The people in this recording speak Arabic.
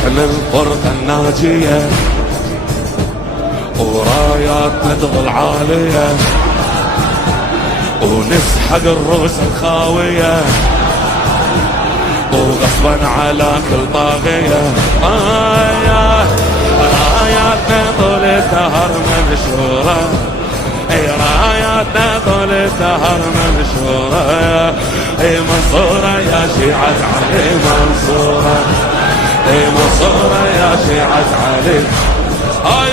احنا الفرقة الناجية وراياتنا تظل عالية ونسحق الروس الخاوية وغصبا على كل طاغية. راياتنا طول الدهر منشورة، اي راياتنا طول الدهر منشورة. اي منصورة يا شيعة علي منصورة، اي منصورة يا شيعة علي. هاي